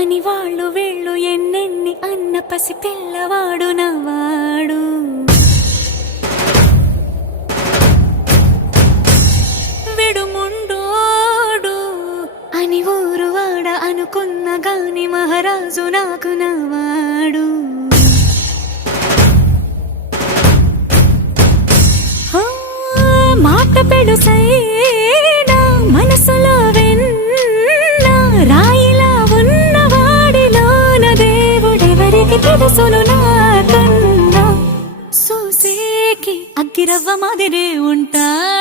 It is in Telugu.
అని వాళ్ళు వీళ్ళు ఎన్నెన్ని అన్న పసి పిల్లవాడు నవ్వాడు. విడుముండోడు అని ఊరు వాడ అనుకున్న గాని మహారాజు నాకు నవ్వాడు. మాట పెడుసైనా మనసులో వెన్న రాయిలా ఉన్నవాడిలోన దేవుడెవరికి తెలుసును నాకన్నా. సూసేకి అగ్గిరవ్వ మాదిరే ఉంటాడు.